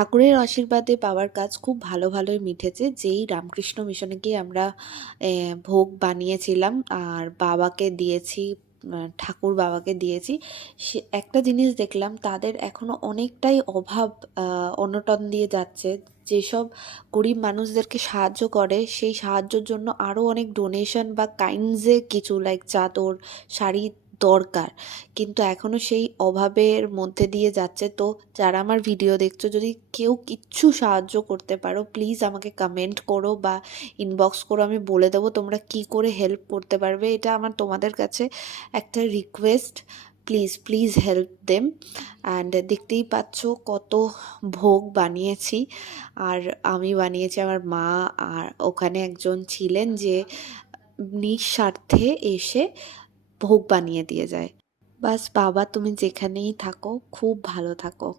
ঠাকুরের আশীর্বাদে বাবার কাজ খুব ভালোই মিটেছে। যেই রামকৃষ্ণ মিশনে গিয়ে আমরা ভোগ বানিয়েছিলাম আর বাবাকে দিয়েছি, ঠাকুর বাবাকে দিয়েছি। সে একটা জিনিস দেখলাম, তাদের এখনো অনেকটাই অভাব অনটন দিয়ে যাচ্ছে। যেসব গরিব মানুষদেরকে সাহায্য করে, সেই সাহায্যের জন্য আরও অনেক ডোনেশন বা কাইন্ডসে কিছু লাইক চাদর, শাড়ি দরকার, কিন্তু এখনো সেই অভাবের মধ্যে দিয়ে যাচ্ছে। তো যারা আমার ভিডিও দেখছো, যদি কেউ কিচ্ছু সাহায্য করতে পারো, প্লিজ আমাকে কমেন্ট করো বা ইনবক্স করো, আমি বলে দেবো তোমরা কি করে হেল্প করতে পারবে। এটা আমার তোমাদের কাছে একটা request, please please help them. And দেখতেই পাচ্ছ কত ভোগ বানিয়েছি, আর আমি বানিয়েছি, আমার মা আর ওখানে একজন ছিলেন যে নিঃস্বার্থে এসে ভোগ বানিয়ে দিয়ে যায়। বাস বাবা, তুমি যেখানেই থাকো খুব ভালো থাকো।